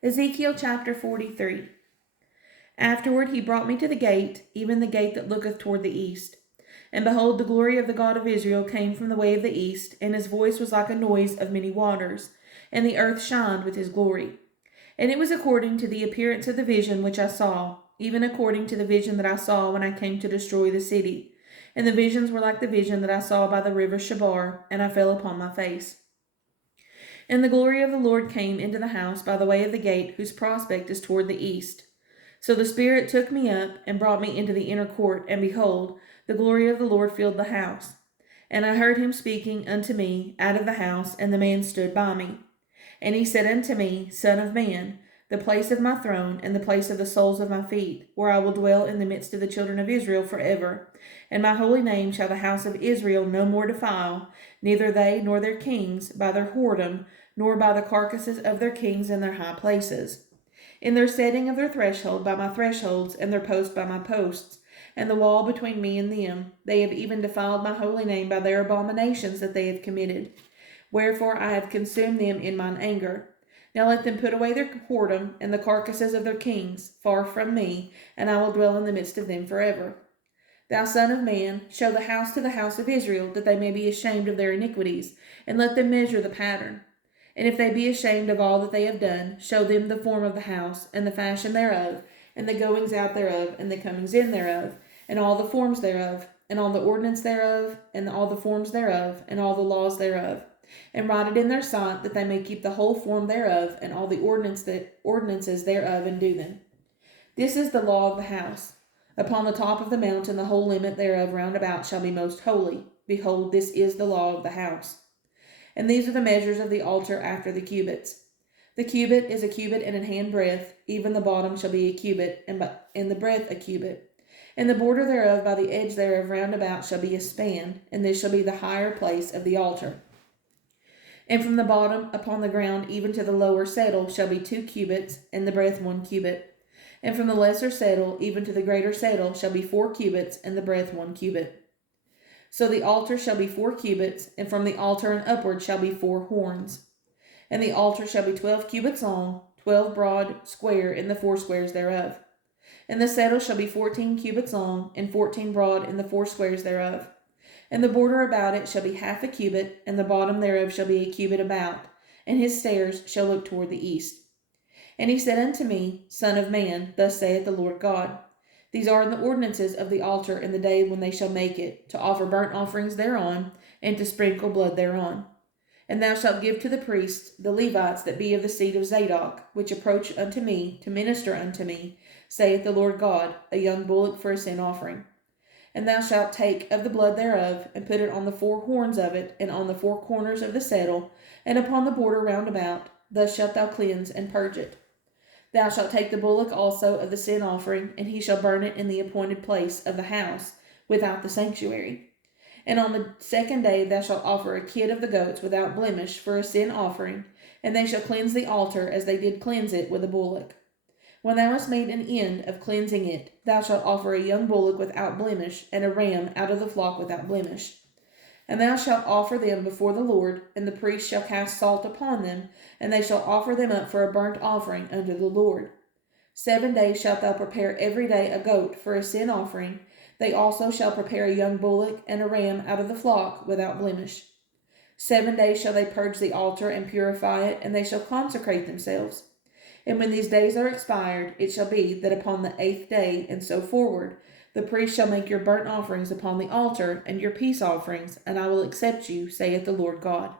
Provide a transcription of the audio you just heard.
Ezekiel chapter 43. Afterward he brought me to the gate, even the gate that looketh toward the east. And behold, the glory of the God of Israel came from the way of the east, and his voice was like a noise of many waters, and the earth shined with his glory. And it was according to the appearance of the vision which I saw, even according to the vision that I saw when I came to destroy the city. And the visions were like the vision that I saw by the river Shabar, and I fell upon my face. And the glory of the Lord came into the house by the way of the gate, whose prospect is toward the east. So the Spirit took me up and brought me into the inner court, and behold, the glory of the Lord filled the house. And I heard him speaking unto me out of the house, and the man stood by me. And he said unto me, Son of man, the place of my throne, and the place of the soles of my feet, where I will dwell in the midst of the children of Israel forever. And my holy name shall the house of Israel no more defile, neither they nor their kings, by their whoredom, nor by the carcasses of their kings in their high places. In their setting of their threshold by my thresholds, and their post by my posts, and the wall between me and them, they have even defiled my holy name by their abominations that they have committed. Wherefore I have consumed them in mine anger. Now let them put away their whoredom and the carcasses of their kings far from me, and I will dwell in the midst of them forever. Thou son of man, show the house to the house of Israel, that they may be ashamed of their iniquities, and let them measure the pattern. And if they be ashamed of all that they have done, show them the form of the house, and the fashion thereof, and the goings out thereof, and the comings in thereof, and all the forms thereof, and all the ordinance thereof, and all the forms thereof, and all the laws thereof. And write it in their sight, that they may keep the whole form thereof, and all the ordinances thereof, and do them. This is the law of the house. Upon the top of the mountain the whole limit thereof round about shall be most holy. Behold, this is the law of the house. And these are the measures of the altar after the cubits. The cubit is a cubit and an hand breadth, even the bottom shall be a cubit, and the breadth a cubit. And the border thereof by the edge thereof round about shall be a span, and this shall be the higher place of the altar. And from the bottom upon the ground even to the lower settle shall be 2 cubits, and the breadth 1 cubit. And from the lesser settle even to the greater settle shall be 4 cubits, and the breadth 1 cubit. So the altar shall be 4 cubits, and from the altar and upward shall be 4 horns. And the altar shall be 12 cubits long, 12 broad, square in the 4 squares thereof. And the settle shall be 14 cubits long, and 14 broad in the 4 squares thereof. And the border about it shall be half a cubit, and the bottom thereof shall be a cubit about, and his stairs shall look toward the east. And he said unto me, Son of man, thus saith the Lord God, these are the ordinances of the altar in the day when they shall make it, to offer burnt offerings thereon, and to sprinkle blood thereon. And thou shalt give to the priests, the Levites that be of the seed of Zadok, which approach unto me, to minister unto me, saith the Lord God, a young bullock for a sin offering. And thou shalt take of the blood thereof, and put it on the 4 horns of it, and on the 4 corners of the settle, and upon the border round about. Thus shalt thou cleanse and purge it. Thou shalt take the bullock also of the sin offering, and he shall burn it in the appointed place of the house, without the sanctuary. And on the 2nd day thou shalt offer a kid of the goats without blemish for a sin offering, and they shall cleanse the altar as they did cleanse it with a bullock. When thou hast made an end of cleansing it, thou shalt offer a young bullock without blemish, and a ram out of the flock without blemish. And thou shalt offer them before the Lord, and the priest shall cast salt upon them, and they shall offer them up for a burnt offering unto the Lord. 7 days shalt thou prepare every day a goat for a sin offering. They also shall prepare a young bullock and a ram out of the flock without blemish. 7 days shall they purge the altar and purify it, and they shall consecrate themselves. And when these days are expired, it shall be that upon the 8th day, and so forward, the priest shall make your burnt offerings upon the altar, and your peace offerings, and I will accept you, saith the Lord God.